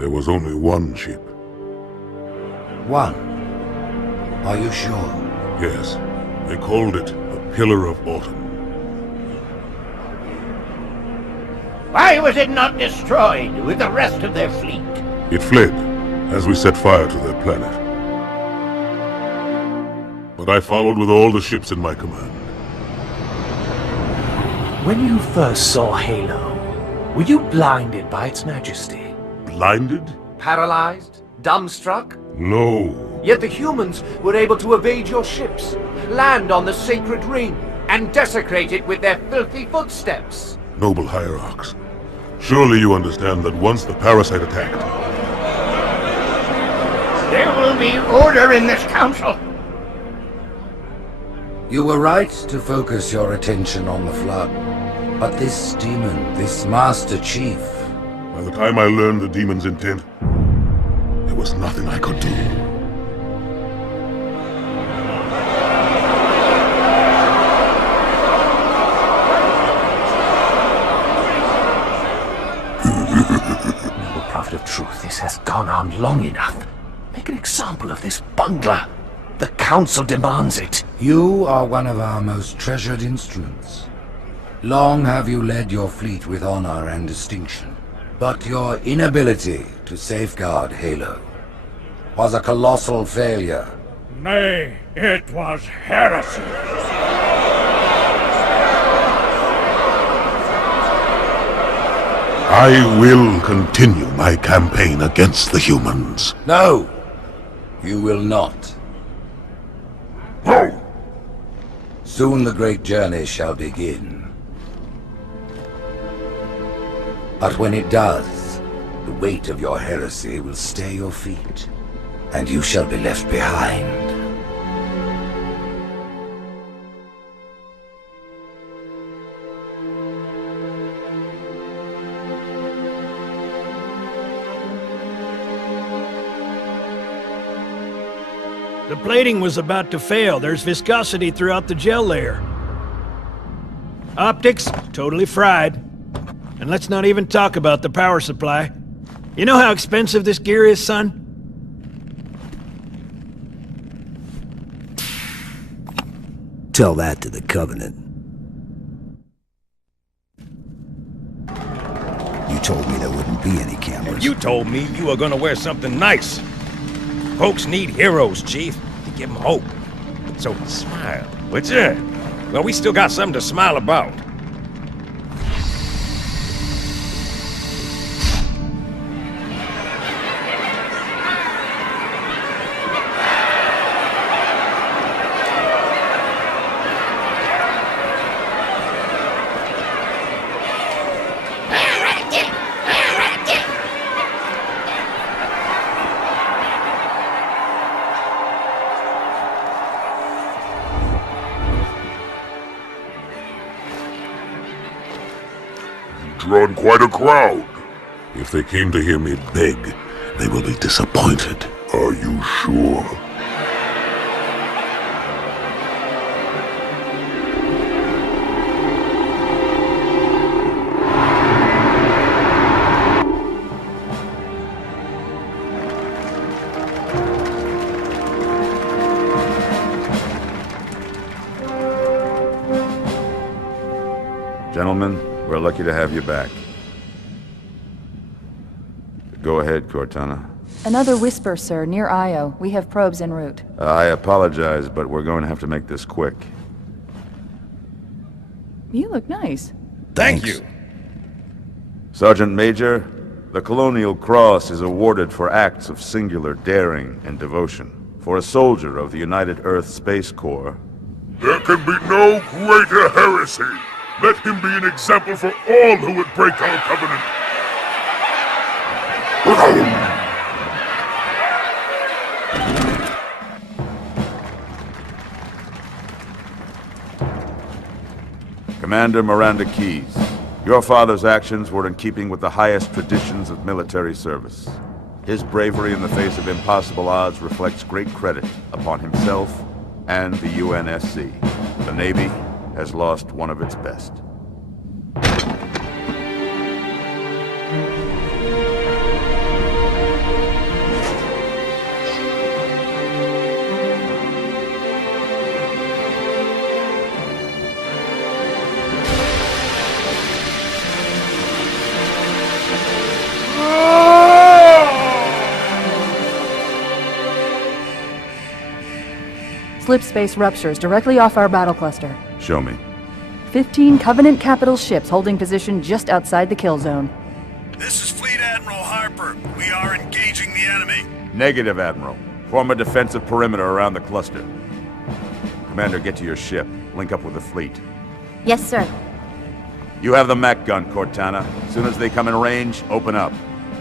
There was only one ship. One? Are you sure? Yes. They called it the Pillar of Autumn. Why was it not destroyed with the rest of their fleet? It fled as we set fire to their planet. But I followed with all the ships in my command. When you first saw Halo, were you blinded by its majesty? Blinded? Paralyzed? Dumbstruck? No. Yet the humans were able to evade your ships, land on the sacred ring, and desecrate it with their filthy footsteps. Noble hierarchs, surely you understand that once the parasite attacked... There will be order in this council. You were right to focus your attention on the Flood. But this demon, this Master Chief... By the time I learned the demon's intent, there was nothing I could do. Noble Prophet of Truth, this has gone on long enough. Make an example of this bungler. The Council demands it. You are one of our most treasured instruments. Long have you led your fleet with honor and distinction. But your inability to safeguard Halo was a colossal failure. Nay, it was heresy. I will continue my campaign against the humans. No, you will not. No! Soon the great journey shall begin. But when it does, the weight of your heresy will stay your feet, and you shall be left behind. The plating was about to fail. There's viscosity throughout the gel layer. Optics, totally fried. And let's not even talk about the power supply. You know how expensive this gear is, son? Tell that to the Covenant. You told me there wouldn't be any cameras. You told me you were gonna wear something nice. Folks need heroes, Chief, to give them hope. So smile, would ya? Well, we still got something to smile about. Drawn quite a crowd. If they came to hear me beg, they will be disappointed. Are you sure? Gentlemen, we're lucky to have you back. Go ahead, Cortana. Another whisper, sir, near Io. We have probes en route. I apologize, but we're going to have to make this quick. You look nice. Thank you. Sergeant Major, the Colonial Cross is awarded for acts of singular daring and devotion. For a soldier of the United Earth Space Corps. There can be no greater heresy. Let him be an example for all who would break our covenant. Commander Miranda Keyes, your father's actions were in keeping with the highest traditions of military service. His bravery in the face of impossible odds reflects great credit upon himself and the UNSC. The Navy has lost one of its best. slip space ruptures directly off our battle cluster. Show me. 15 Covenant capital ships holding position just outside the kill zone. This is Fleet Admiral Harper. We are engaging the enemy. Negative, Admiral. Form a defensive perimeter around the cluster. Commander, get to your ship. Link up with the fleet. Yes, sir. You have the mech gun, Cortana. As soon as they come in range, open up.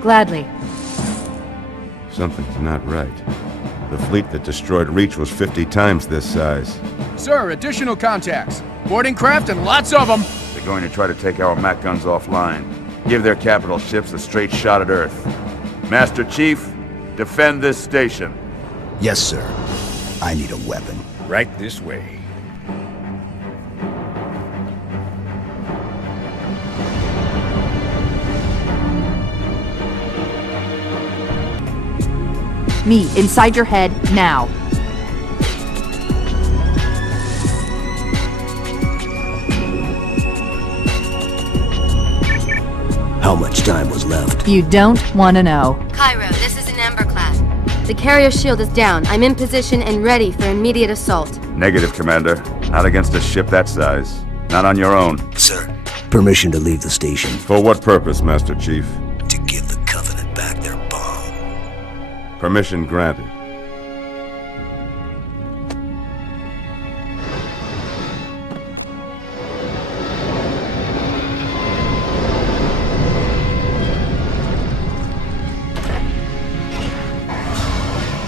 Gladly. Something's not right. The fleet that destroyed Reach was 50 times this size. Sir, additional contacts. Boarding craft and lots of them. They're going to try to take our mech guns offline. Give their capital ships a straight shot at Earth. Master Chief, defend this station. Yes, sir. I need a weapon. Right this way. Me, inside your head, now. How much time was left? You don't want to know. Cairo, this is an Ember class. The carrier shield is down. I'm in position and ready for immediate assault. Negative, Commander. Not against a ship that size. Not on your own. Sir, permission to leave the station. For what purpose, Master Chief? To give the Covenant back their bomb. Permission granted.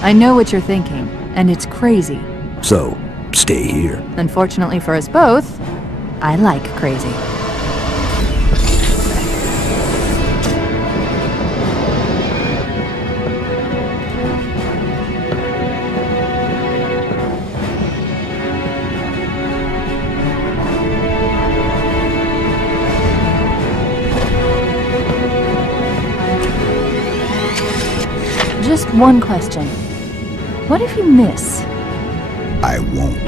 I know what you're thinking, and it's crazy. So, stay here. Unfortunately for us both, I like crazy. Just one question. What if you miss? I won't.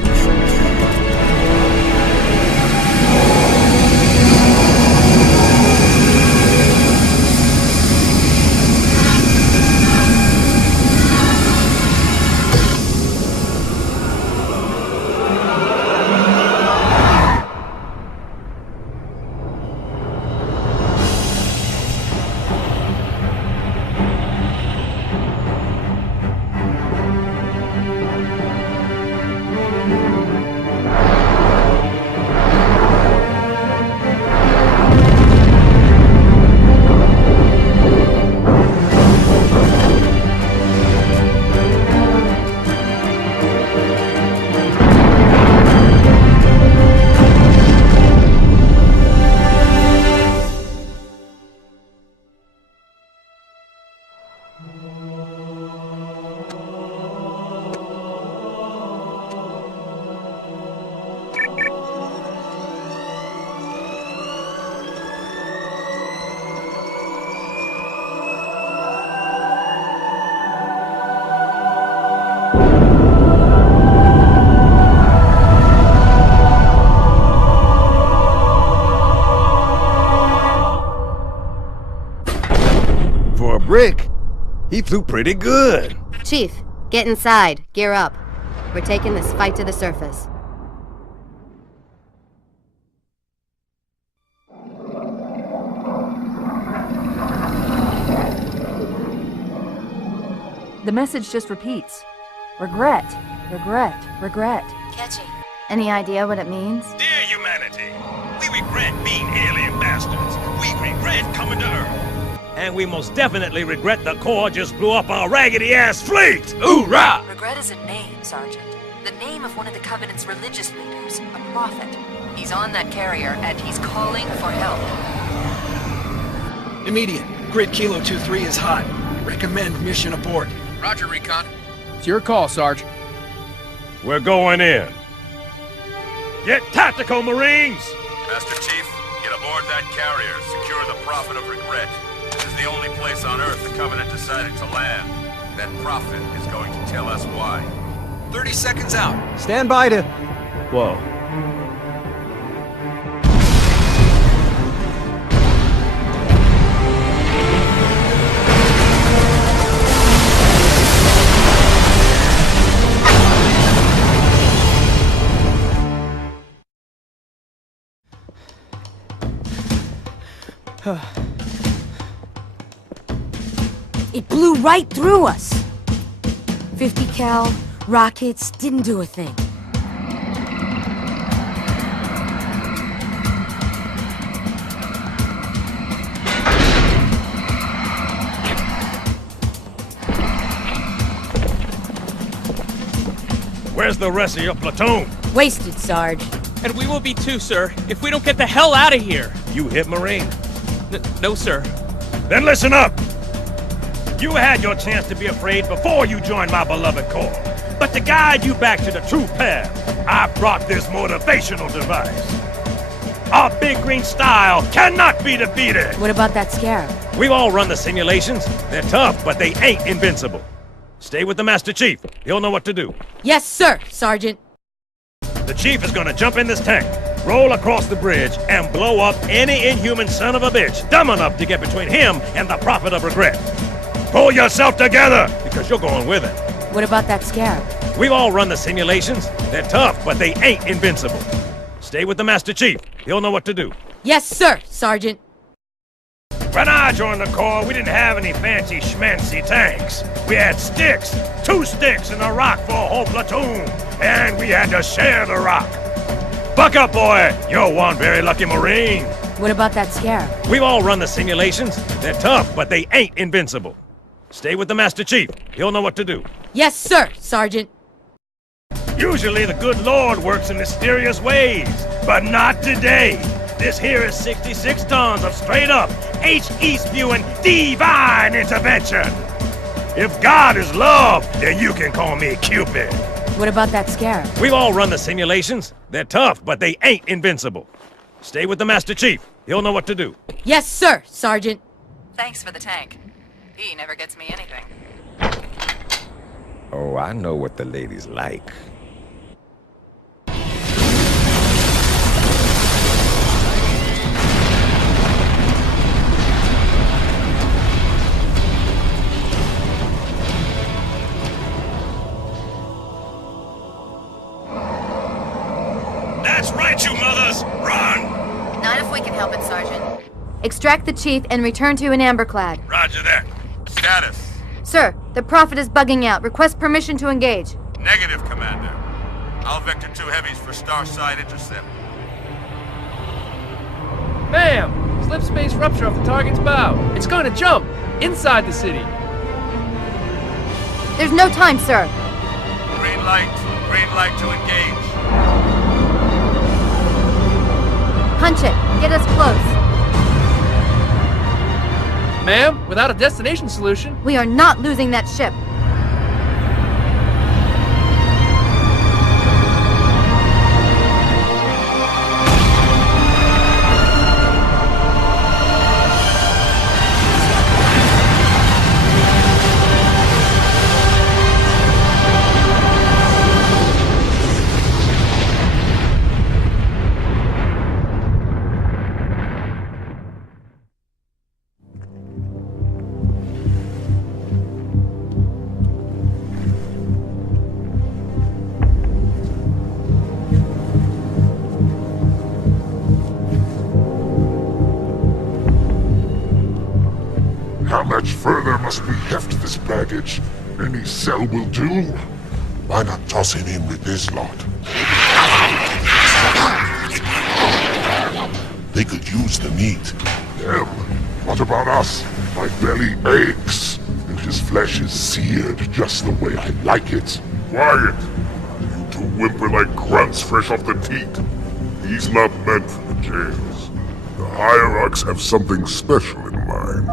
Rick, he flew pretty good. Chief, get inside. Gear up. We're taking this fight to the surface. The message just repeats. Regret, regret, regret. Catchy. Any idea what it means? Dear humanity, we regret being alien bastards. We regret coming to Earth. And we most definitely regret the Corps just blew up our raggedy-ass fleet! Hoorah! Regret is a name, Sergeant. The name of one of the Covenant's religious leaders, a prophet. He's on that carrier, and he's calling for help. Immediate. Grid Kilo 2-3 is hot. Recommend mission abort. Roger, Recon. It's your call, Sarge. We're going in. Get tactical, Marines! Master Chief, get aboard that carrier. Secure the Prophet of Regret. This is the only place on Earth the Covenant decided to land. That Prophet is going to tell us why. 30 seconds out. Stand by to... Whoa. right through us. 50 cal, rockets, didn't do a thing. Where's the rest of your platoon? Wasted, Sarge. And we will be too, sir, if we don't get the hell out of here. You hit Marine? No, sir. Then listen up! You had your chance to be afraid before you joined my beloved Corps. But to guide you back to the true path, I brought this motivational device. Our big green style cannot be defeated! What about that scarab? We've all run the simulations. They're tough, but they ain't invincible. Stay with the Master Chief. He'll know what to do. Yes, sir, Sergeant. The Chief is gonna jump in this tank, roll across the bridge, and blow up any inhuman son of a bitch dumb enough to get between him and the Prophet of Regret. Pull yourself together, because you're going with him. What about that scarab? We've all run the simulations. They're tough, but they ain't invincible. Stay with the Master Chief. He'll know what to do. Yes, sir, Sergeant. When I joined the Corps, we didn't have any fancy schmancy tanks. We had sticks, 2 sticks and a rock for a whole platoon, and we had to share the rock. Buck up, boy! You're one very lucky Marine. What about that scarab? We've all run the simulations. They're tough, but they ain't invincible. Stay with the Master Chief. He'll know what to do. Yes, sir, Sergeant. Usually the good Lord works in mysterious ways, but not today. This here is 66 tons of straight-up, H-E-spewing divine intervention. If God is love, then you can call me Cupid. What about that scarab? We've all run the simulations. They're tough, but they ain't invincible. Stay with the Master Chief. He'll know what to do. Yes, sir, Sergeant. Thanks for the tank. He never gets me anything. Oh, I know what the ladies like. That's right, you mothers! Run! Not if we can help it, Sergeant. Extract the Chief and return to an amberclad. Roger that. Status. Sir, the Prophet is bugging out. Request permission to engage. Negative, Commander. I'll vector 2 heavies for Starside intercept. Ma'am! Slip space rupture off the target's bow. It's going to jump! Inside the city! There's no time, sir. Green light to engage. Punch it. Get us close. Ma'am, without a destination solution... We are not losing that ship. How much further must we heft this baggage? Any cell will do. Why not toss it in with this lot? They could use the meat. Them? What about us? My belly aches, and his flesh is seared just the way I like it. Quiet! You two whimper like grunts fresh off the teat. He's not meant for the jails. The hierarchs have something special in mind.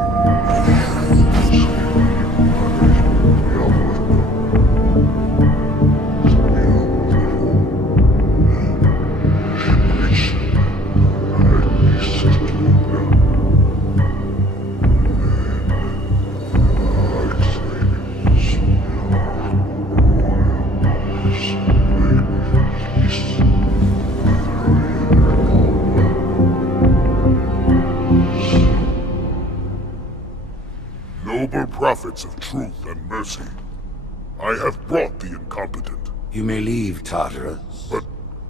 Noble prophets of truth and mercy, I have brought the incompetent. You may leave, Tartarus. But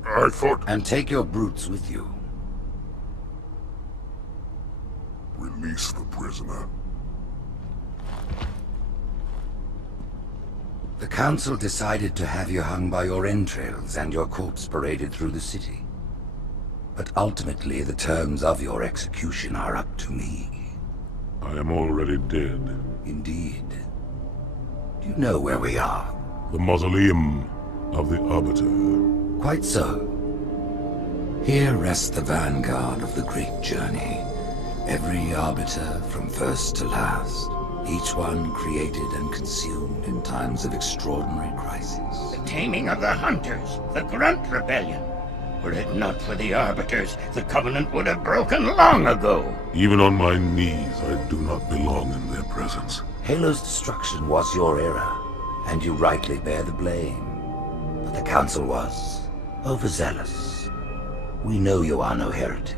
I thought... And take your brutes with you. Release the prisoner. The Council decided to have you hung by your entrails and your corpse paraded through the city. But ultimately, the terms of your execution are up to me. I am already dead. Indeed. Do you know where we are? The mausoleum of the Arbiter. Quite so. Here rests the vanguard of the great journey. Every Arbiter from first to last. Each one created and consumed in times of extraordinary crisis. The taming of the Hunters, the Grunt Rebellion. Were it not for the Arbiters, the Covenant would have broken long ago. Even on my knees, I do not belong in their presence. Halo's destruction was your error, and you rightly bear the blame. But the Council was overzealous. We know you are no heretic.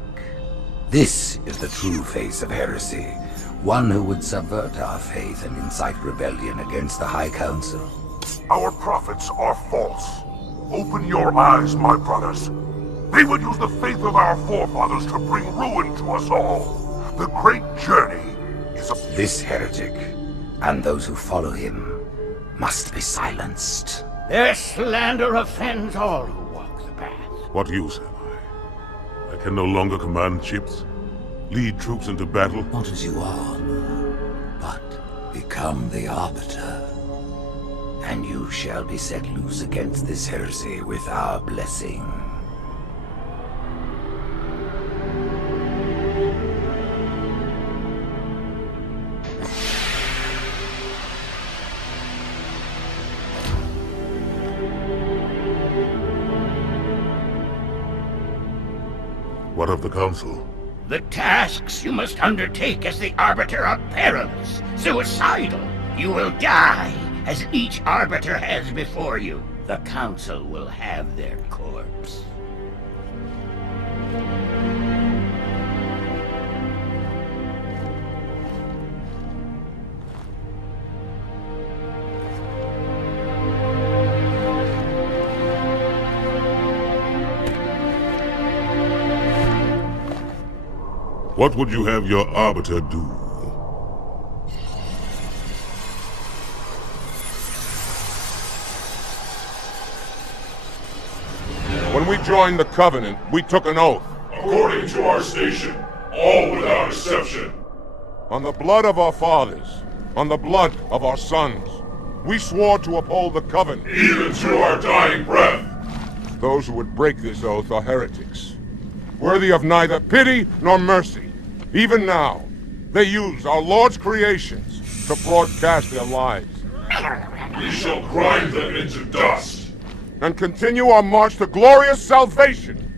This is the true face of heresy. One who would subvert our faith and incite rebellion against the High Council. Our prophets are false. Open your eyes, my brothers. They would use the faith of our forefathers to bring ruin to us all. The great journey is a... This heretic, and those who follow him, must be silenced. Their slander offends all who walk the path. What use have I? I can no longer command ships, lead troops into battle. Not as you are, but become the Arbiter. And you shall be set loose against this heresy with our blessing. What of the Council? The tasks you must undertake as the Arbiter are perilous, suicidal. You will die, as each Arbiter has before you. The Council will have their corpse. What would you have your Arbiter do? When we joined the Covenant, we took an oath. According to our station, all without exception. On the blood of our fathers, on the blood of our sons, we swore to uphold the Covenant. Even to our dying breath. Those who would break this oath are heretics, worthy of neither pity nor mercy. Even now, they use our Lord's creations to broadcast their lies. We shall grind them into dust. And continue our march to glorious salvation.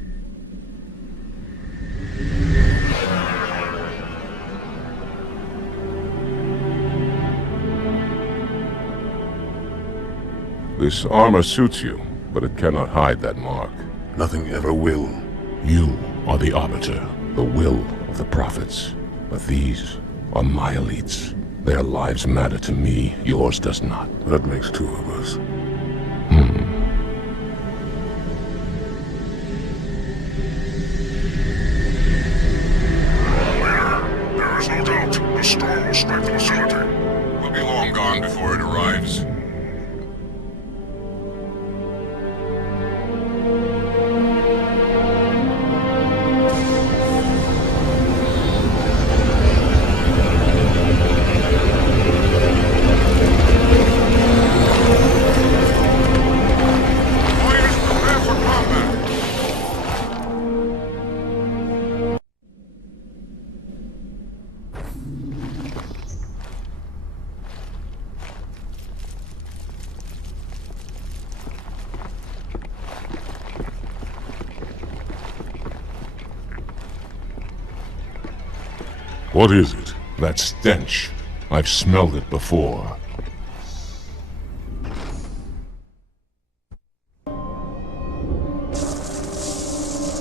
This armor suits you, but it cannot hide that mark. Nothing ever will. You are the Arbiter, the will of the prophets. But these are my elites. Their lives matter to me, yours does not. That makes two of us. There is no doubt the storm will strike the facility. We'll be long gone before it arrives. What is it? That stench. I've smelled it before.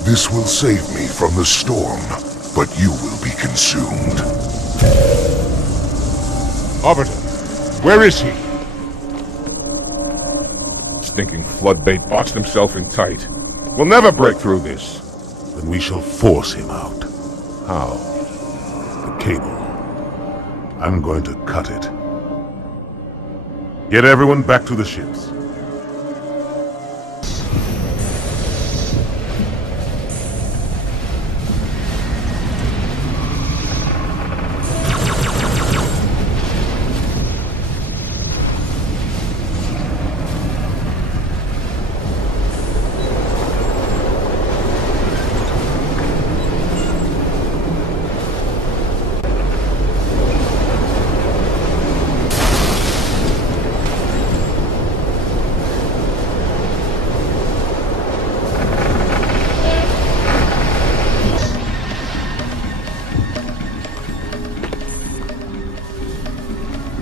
This will save me from the storm, but you will be consumed. Arbiter, where is he? Stinking floodbait boxed himself in tight. We'll never break through this. Then we shall force him out. How? The cable. I'm going to cut it. Get everyone back to the ships.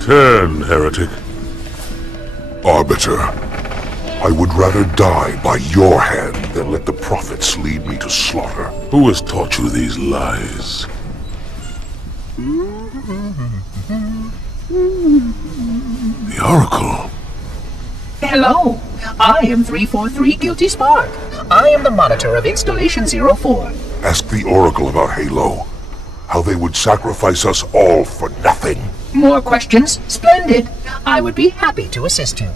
Turn, heretic. Arbiter, I would rather die by your hand than let the prophets lead me to slaughter. Who has taught you these lies? The Oracle. Hello, I am 343 Guilty Spark. I am the monitor of Installation 04. Ask the Oracle about Halo. How they would sacrifice us all for nothing. More questions? Splendid. I would be happy to assist you.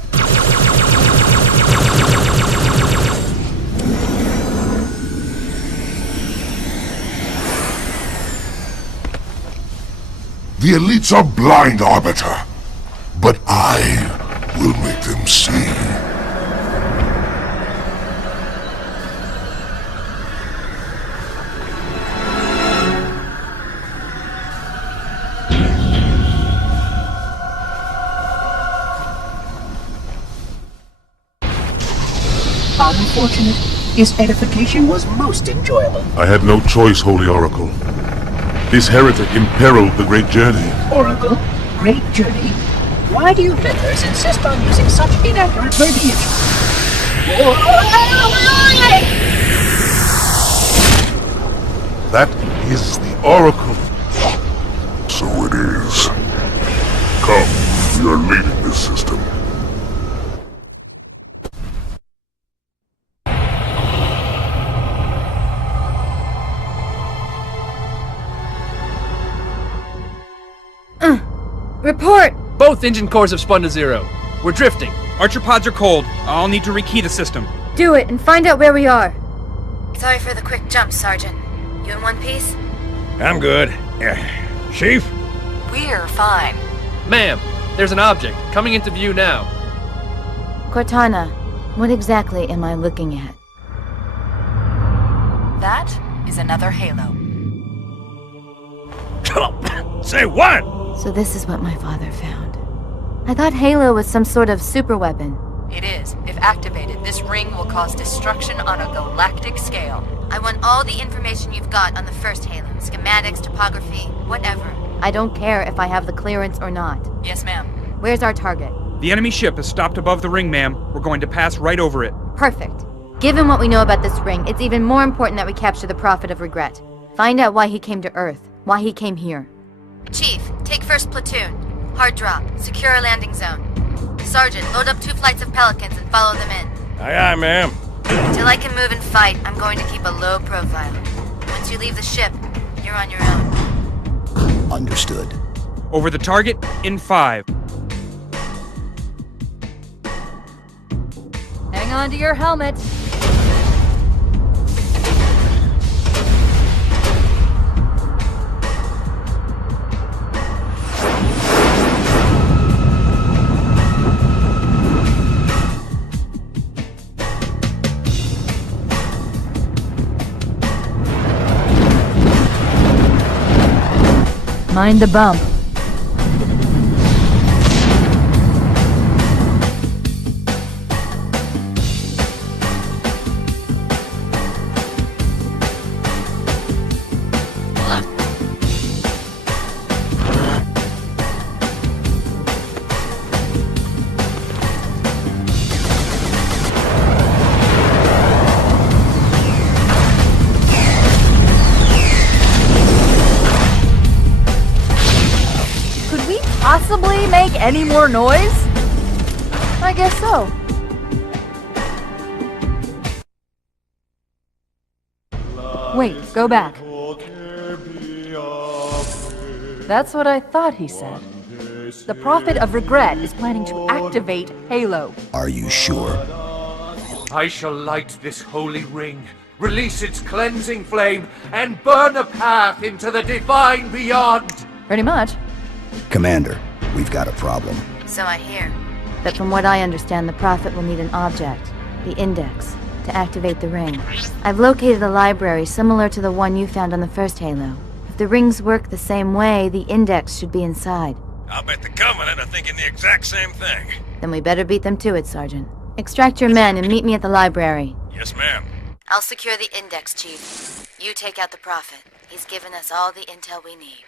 The elites are blind, Arbiter. But I will make them see. Unfortunate. His edification was most enjoyable. I had no choice, Holy Oracle. This heretic imperiled the great journey. Oracle, great journey. Why do you members insist on using such inaccurate verbiage? That is the Oracle. So it is. Come, we are leaving this system. Report! Both engine cores have spun to zero. We're drifting. Archer pods are cold. I'll need to rekey the system. Do it and find out where we are. Sorry for the quick jump, Sergeant. You in one piece? I'm good. Chief? We're fine. Ma'am, there's an object coming into view now. Cortana, what exactly am I looking at? That is another Halo. Say what? So this is what my father found. I thought Halo was some sort of superweapon. It is. If activated, this ring will cause destruction on a galactic scale. I want all the information you've got on the first Halo. Schematics, topography, whatever. I don't care if I have the clearance or not. Yes, ma'am. Where's our target? The enemy ship is stopped above the ring, ma'am. We're going to pass right over it. Perfect. Given what we know about this ring, it's even more important that we capture the Prophet of Regret. Find out why he came to Earth, why he came here. Chief, take first platoon. Hard drop. Secure our landing zone. Sergeant, load up 2 flights of Pelicans and follow them in. Aye, aye, ma'am. Until I can move and fight, I'm going to keep a low profile. Once you leave the ship, you're on your own. Understood. Over the target in 5. Hang on to your helmet. Mind the bump. Possibly make any more noise? I guess so. Wait, go back. That's what I thought he said. The Prophet of Regret is planning to activate Halo. Are you sure? I shall light this holy ring, release its cleansing flame, and burn a path into the divine beyond! Pretty much. Commander, we've got a problem. So I hear. But from what I understand, the Prophet will need an object, the Index, to activate the ring. I've located a library similar to the one you found on the first Halo. If the rings work the same way, the Index should be inside. I'll bet the Covenant are thinking the exact same thing. Then we better beat them to it, Sergeant. Extract your men and meet me at the library. Yes, ma'am. I'll secure the Index, Chief. You take out the Prophet. He's given us all the intel we need.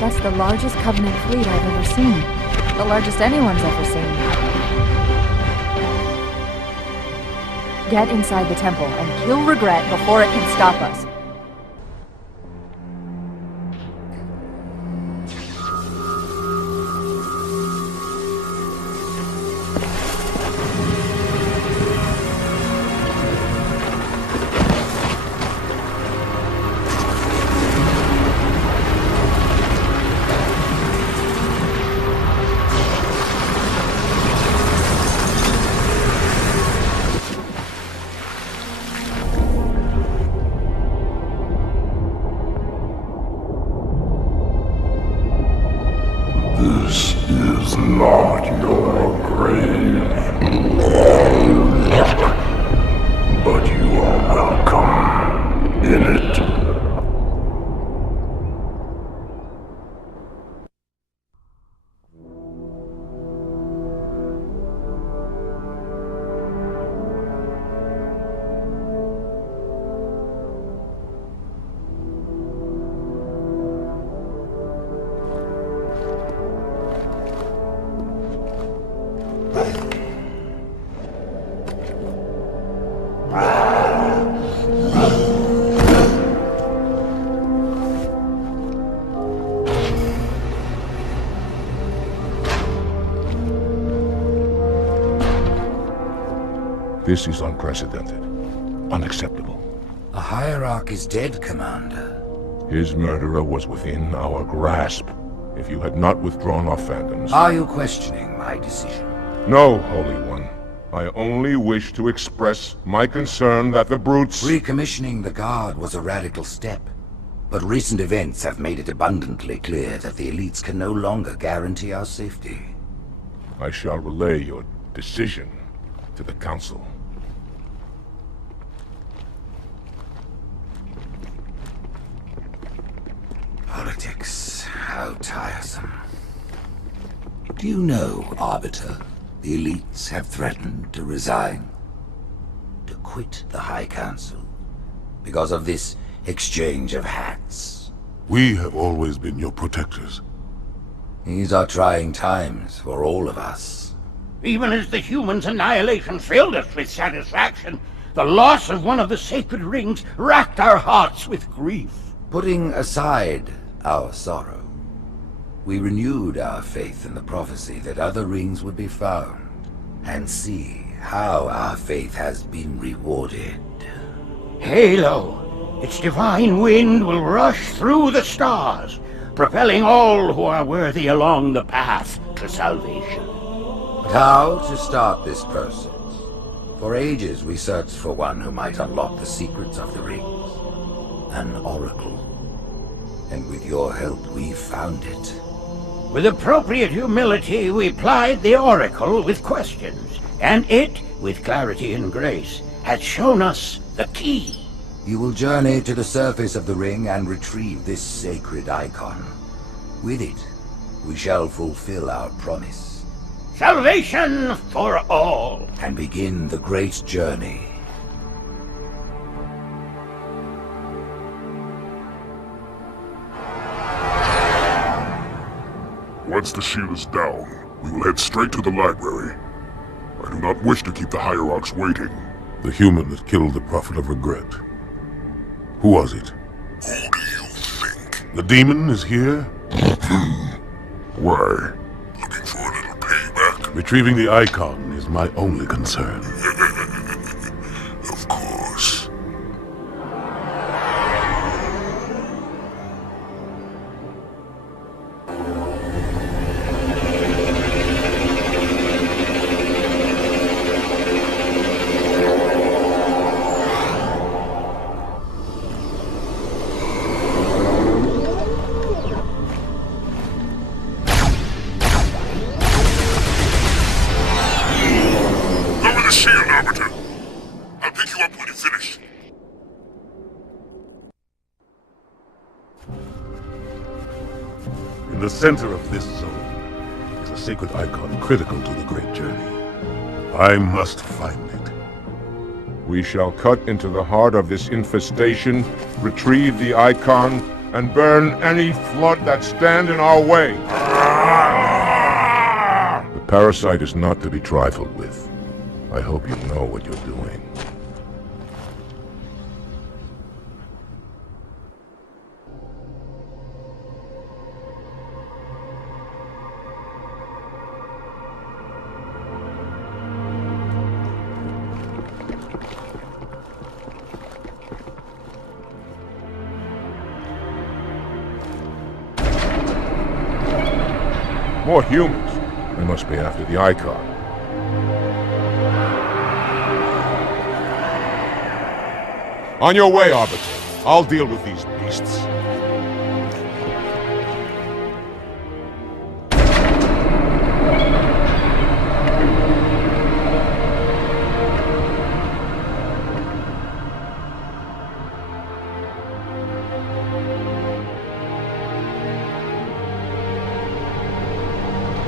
That's the largest Covenant fleet I've ever seen. The largest anyone's ever seen. Get inside the temple and kill Regret before it can stop us. This is not your grave. But you are welcome in it. This is unprecedented. Unacceptable. The Hierarch is dead, Commander. His murderer was within our grasp. If you had not withdrawn our phantoms... Are you questioning my decision? No, Holy One. I only wish to express my concern that the brutes... Recommissioning the Guard was a radical step. But recent events have made it abundantly clear that the elites can no longer guarantee our safety. I shall relay your decision to the Council. Politics, how tiresome. Do you know, Arbiter, the elites have threatened to resign, to quit the High Council, because of this exchange of hats? We have always been your protectors. These are trying times for all of us. Even as the humans' annihilation filled us with satisfaction, the loss of one of the sacred rings racked our hearts with grief. Putting aside our sorrow, we renewed our faith in the prophecy that other rings would be found, and see how our faith has been rewarded. Halo, its divine wind will rush through the stars, propelling all who are worthy along the path to salvation. But how to start this process? For ages we searched for one who might unlock the secrets of the rings. An oracle. And with your help, we found it. With appropriate humility, we plied the oracle with questions, and it, with clarity and grace, has shown us the key. You will journey to the surface of the ring and retrieve this sacred icon. With it, we shall fulfill our promise. Salvation for all! And begin the great journey. Once the shield is down, we will head straight to the library. I do not wish to keep the Hierarchs waiting. The human that killed the Prophet of Regret. Who was it? Who do you think? The demon is here? Why? Looking for a little payback? Retrieving the icon is my only concern. Of course. Shield, Arbiter. I'll pick you up when you finish. In the center of this zone is a sacred icon critical to the great journey. I must find it. We shall cut into the heart of this infestation, retrieve the icon, and burn any flood that stand in our way. The parasite is not to be trifled with. I hope you know what you're doing. More humans. They must be after the icon. On your way, Arbiter. I'll deal with these beasts.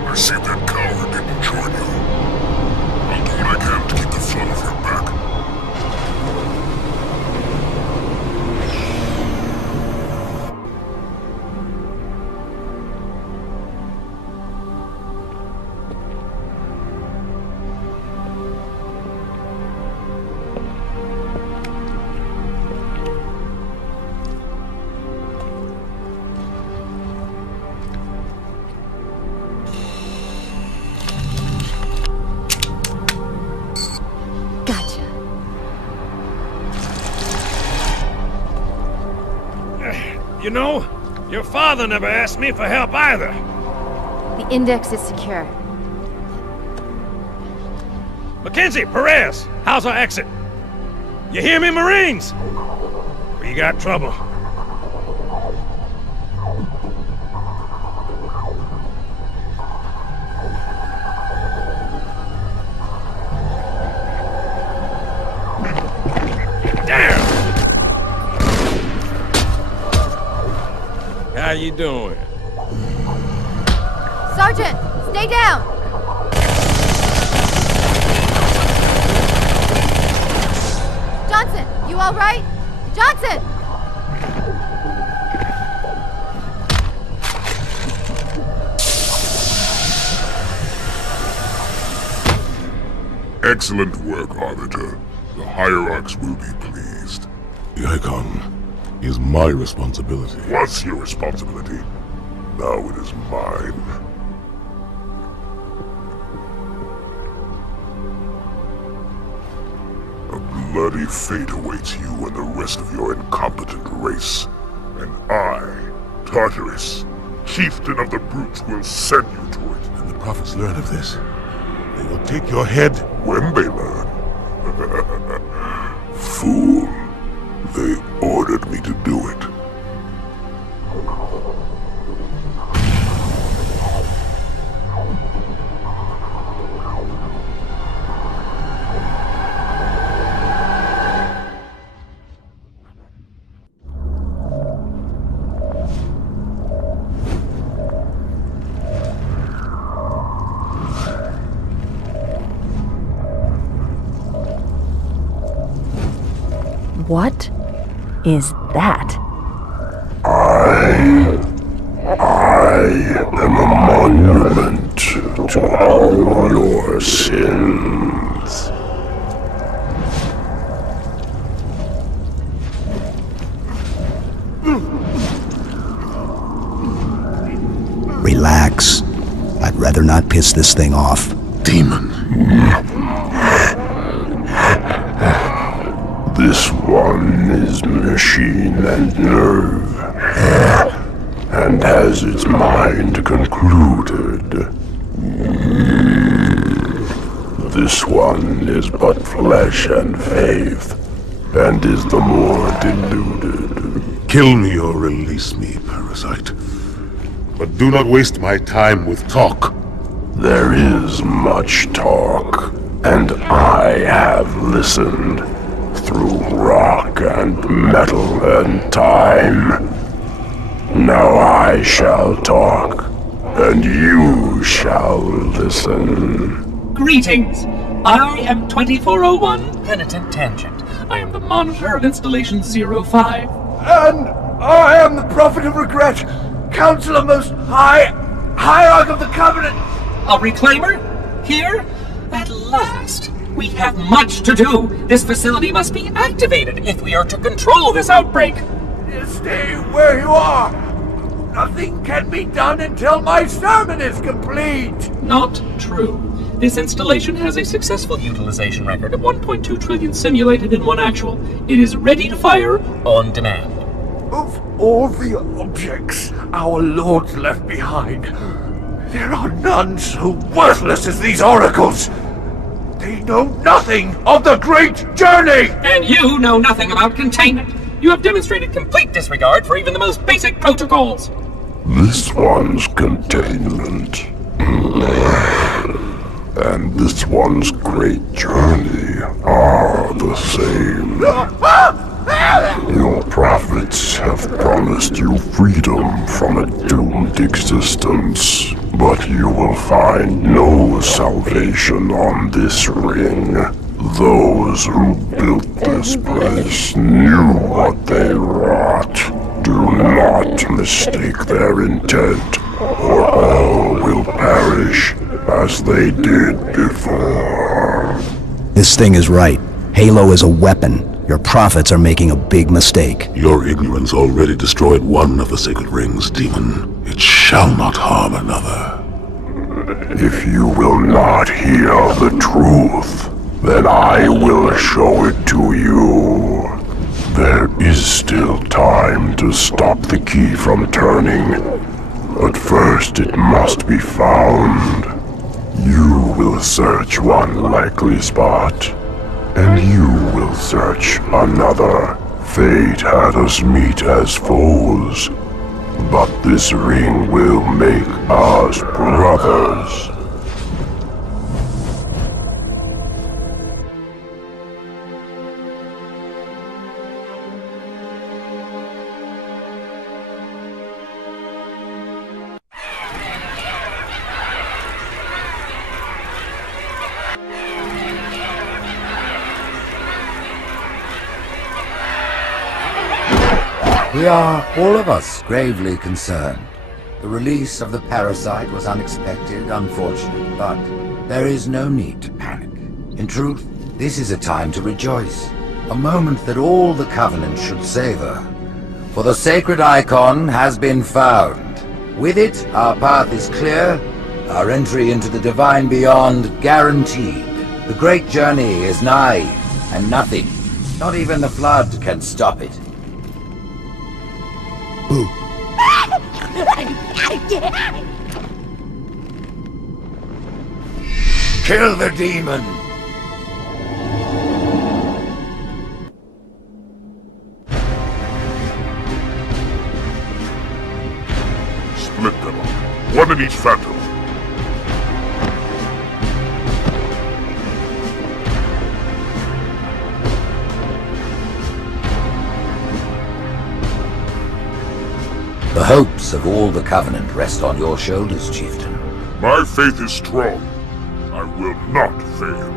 I see that coward didn't join you. I'll do what I can to keep the flood off your back. You know, your father never asked me for help either. The index is secure. Mackenzie, Perez, how's our exit? You hear me, Marines? We got trouble. How you doing? Sergeant, stay down! Johnson, you all right? Johnson! Excellent work, Arbiter. The Hierarchs will be pleased. The icon is my responsibility. Was your responsibility. Now it is mine. A bloody fate awaits you and the rest of your incompetent race. And I, Tartarus, chieftain of the brutes, will send you to it. When the prophets learn of this, they will take your head. When they learn. Fool. They ordered me to do it. What is that? I am a monument to all your sins. Relax. I'd rather not piss this thing off. demon. This one is machine and nerve, and has its mind concluded. This one is but flesh and faith, and is the more deluded. Kill me or release me, parasite. But do not waste my time with talk. There is much talk, and I have listened through rock and metal and time. Now I shall talk, and you shall listen. Greetings! I am 2401 Penitent Tangent. I am the monitor of Installation 05. And I am the Prophet of Regret, Counselor Most High, Hierarch of the Covenant. A reclaimer? Here? At last! We have much to do! This facility must be activated if we are to control this outbreak! Stay where you are! Nothing can be done until my sermon is complete! Not true. This installation has a successful utilization record of 1.2 trillion simulated and 1 actual. It is ready to fire on demand. Of all the objects our lords left behind, there are none so worthless as these oracles! They know nothing of the great journey! And you know nothing about containment! You have demonstrated complete disregard for even the most basic protocols! This one's containment. And this one's great journey are the same. Your prophets have promised you freedom from a doomed existence, but you will find no salvation on this ring. Those who built this place knew what they wrought. Do not mistake their intent, or all will perish as they did before. This thing is right. Halo is a weapon. Your prophets are making a big mistake. Your ignorance already destroyed one of the sacred rings, demon. It shall not harm another. If you will not hear the truth, then I will show it to you. There is still time to stop the key from turning, but first it must be found. You will search one likely spot, and you will search another. Fate had us meet as foes, but this ring will make us brothers. We are, all of us, gravely concerned. The release of the parasite was unexpected, unfortunate, but there is no need to panic. In truth, this is a time to rejoice. A moment that all the Covenant should savor. For the sacred icon has been found. With it, our path is clear, our entry into the divine beyond guaranteed. The great journey is nigh, and nothing, not even the flood, can stop it. Kill the demon! Split them up. One in each phantom. The hopes of all the Covenant rest on your shoulders, Chieftain. My faith is strong. I will not fail.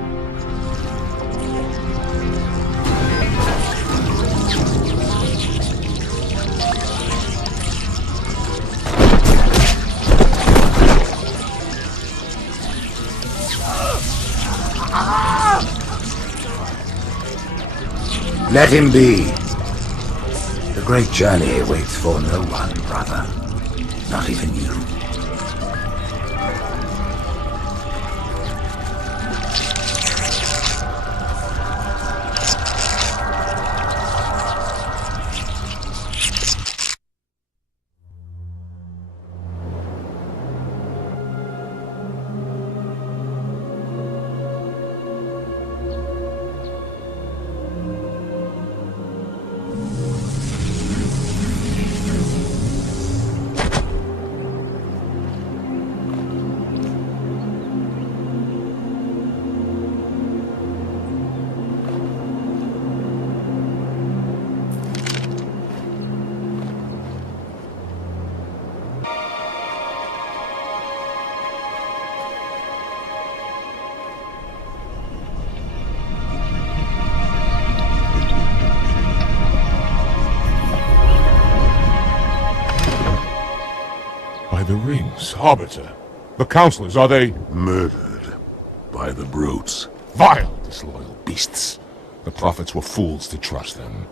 Let him be. The great journey waits for no one, brother. Not even you. the rings, Arbiter? The counselors, are they... Murdered by the brutes. Vile, disloyal beasts. The prophets were fools to trust them.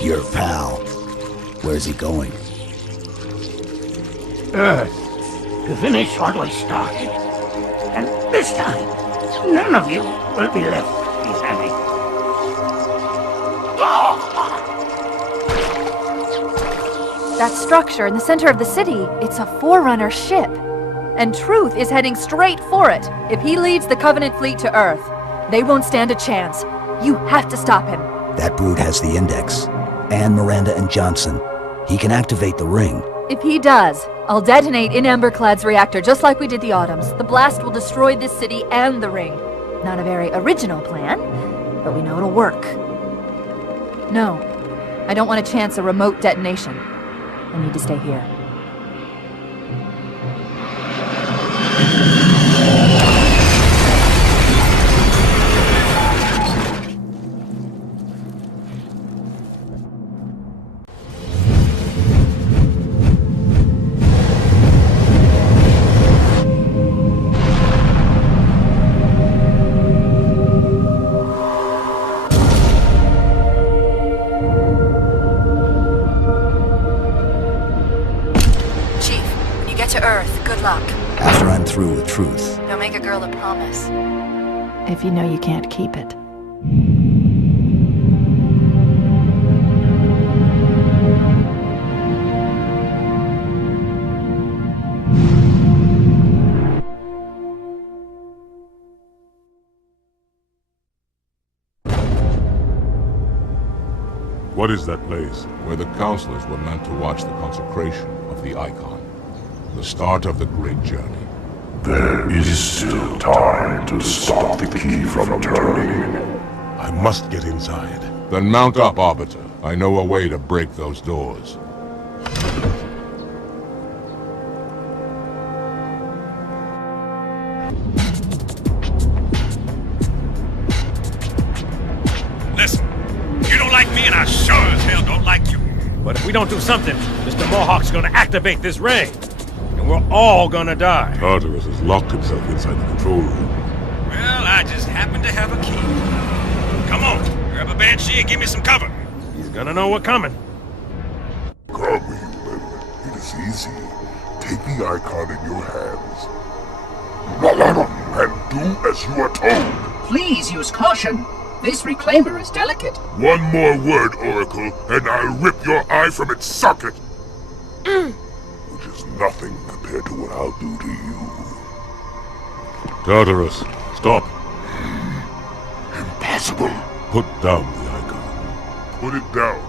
Your pal. Where's he going? Earth, to finish what we started. And this time, none of you will be left behind. That structure in the center of the city, it's a Forerunner ship. And Truth is heading straight for it. If he leads the Covenant fleet to Earth, they won't stand a chance. You have to stop him. That brute has the Index. And Miranda and Johnson. He can activate the ring. If he does, I'll detonate in Emberclad's reactor just like we did the Autumns. The blast will destroy this city and the ring. Not a very original plan, but we know it'll work. No, I don't want to chance a remote detonation. I need to stay here. After I'm through with Truth. Don't make a girl a promise. If you know you can't keep it. What is that place? Where the counselors were meant to watch the consecration of the Icon. The start of the great journey. There is still time to stop the key from turning. I must get inside. Then mount up, Arbiter. I know a way to break those doors. Listen, you don't like me and I sure as hell don't like you. But if we don't do something, Mr. Mohawk's gonna activate this ring. And we're all gonna die. Tartarus has locked himself inside the control room. Well, I just happen to have a key. Come on, grab a banshee and give me some cover. He's gonna know we're coming. Come, human. It is easy. Take the Icon in your hands. And do as you are told. Please use caution. This reclaimer is delicate. One more word, Oracle, and I'll rip your eye from its socket. Which is nothing compared to what I'll do to you. Tartarus, stop. Impossible. Put down the Icon. Put it down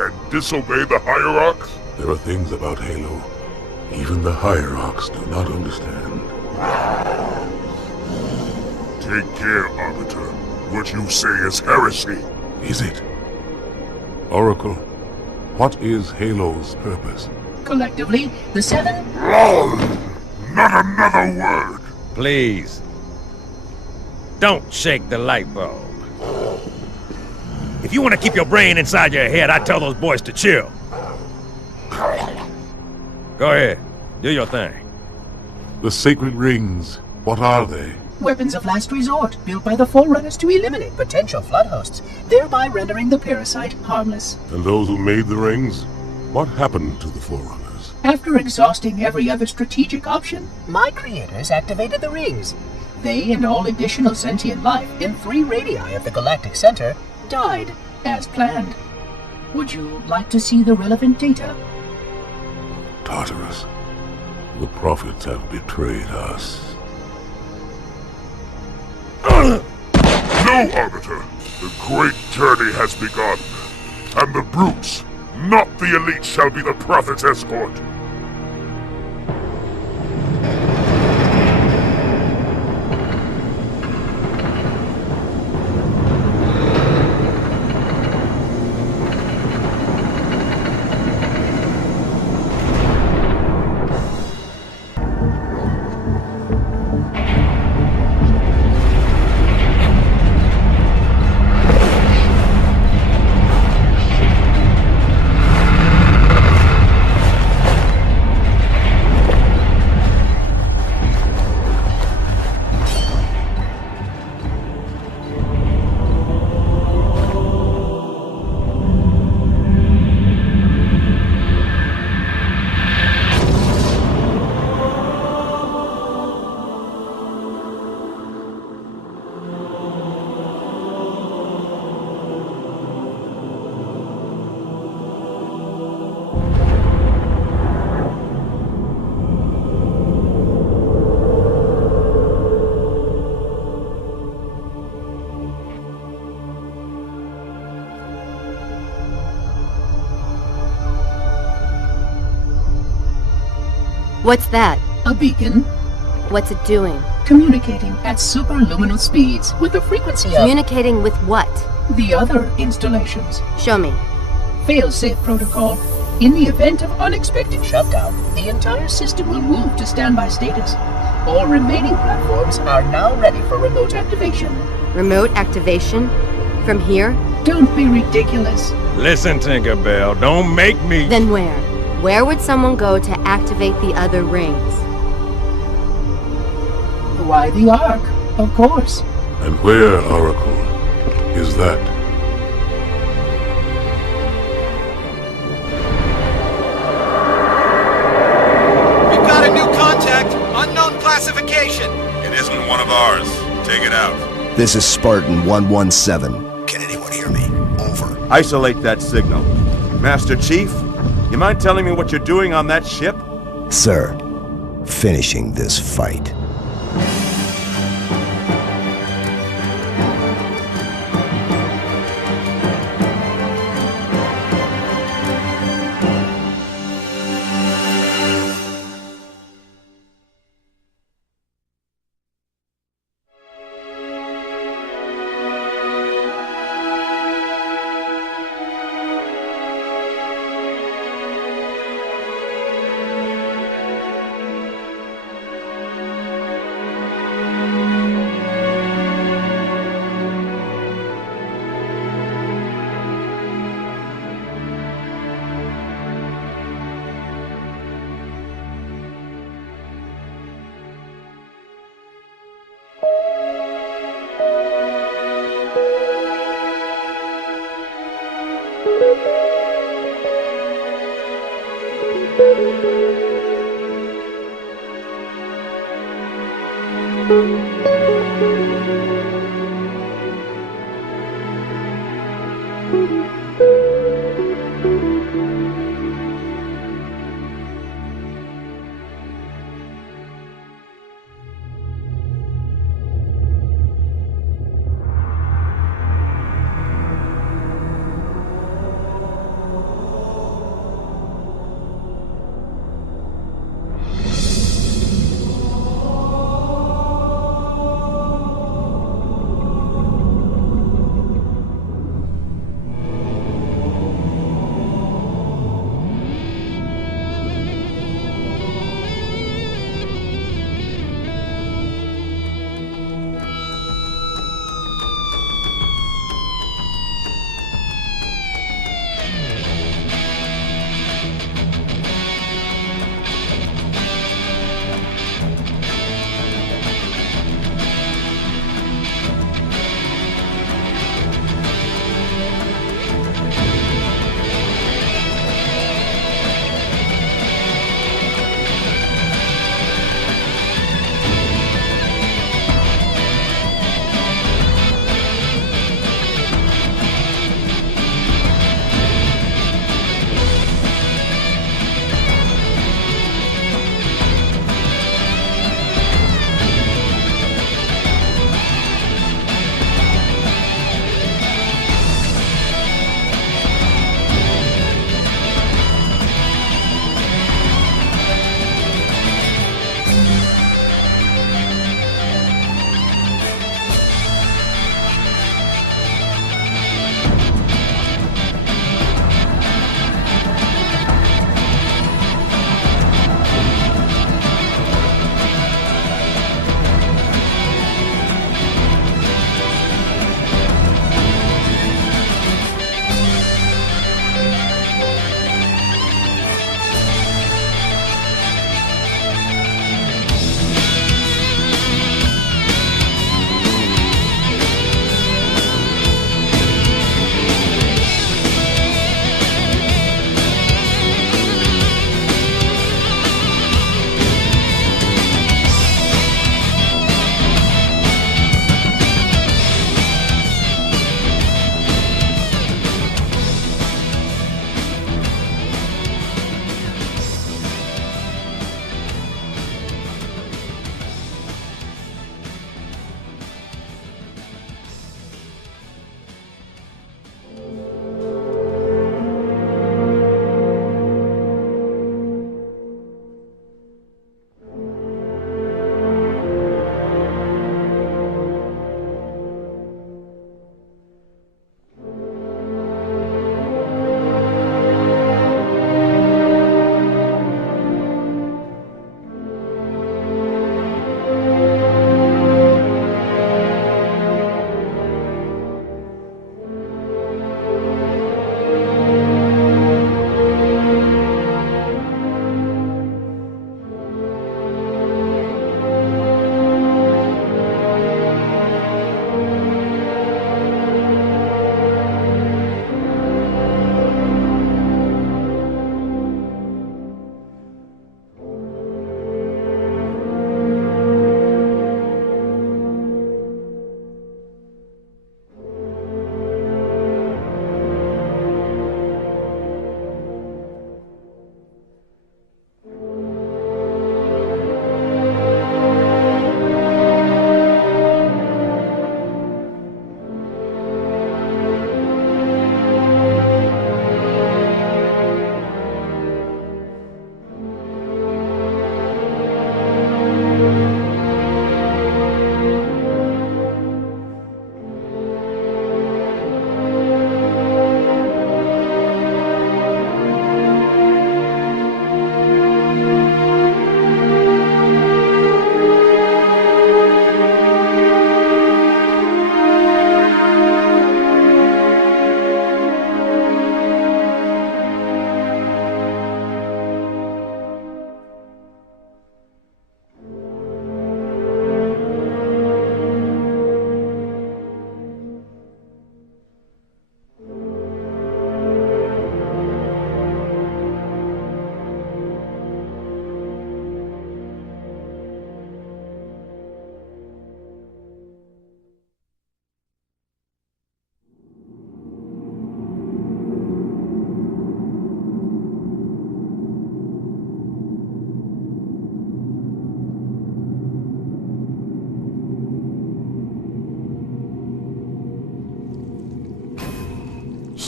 and disobey the Hierarchs? There are things about Halo even the Hierarchs do not understand. Take care, Arbiter. What you say is heresy. Is it? Oracle, what is Halo's purpose? Collectively, the Seven... Not another word! Please. Don't shake the light bulb. If you want to keep your brain inside your head, I tell those boys to chill. Go ahead. Do your thing. The sacred rings, what are they? Weapons of last resort, built by the Forerunners to eliminate potential flood hosts, thereby rendering the parasite harmless. And those who made the rings? What happened to the Forerunners? After exhausting every other strategic option, my creators activated the rings. They and all additional sentient life in 3 radii of the galactic center died, as planned. Would you like to see the relevant data? Tartarus. The prophets have betrayed us. No, Arbiter! The great journey has begun, and the brutes, not the elite, shall be the prophet's escort. What's that? A beacon. What's it doing? Communicating at superluminal speeds with the frequency of... Communicating with what? The other installations. Show me. Fail-safe protocol. In the event of unexpected shutdown, the entire system will move to standby status. All remaining platforms are now ready for remote activation. Remote activation? From here? Don't be ridiculous. Listen, Tinkerbell, don't make me... Then where? Where would someone go to activate the other rings? Why, the Ark, of course. And where, Oracle, is that? We've got a new contact. Unknown classification. It isn't one of ours. Take it out. This is Spartan 117. Can anyone hear me? Over. Isolate that signal. Master Chief, you mind telling me what you're doing on that ship? Sir, finishing this fight.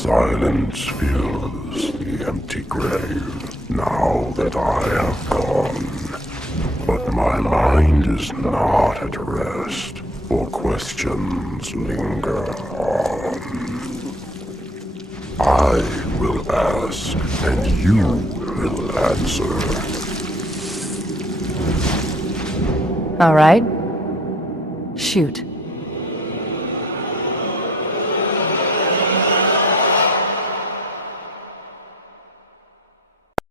Silence fills the empty grave now that I have gone. But my mind is not at rest, for questions linger on. I will ask, and you will answer. All right. Shoot.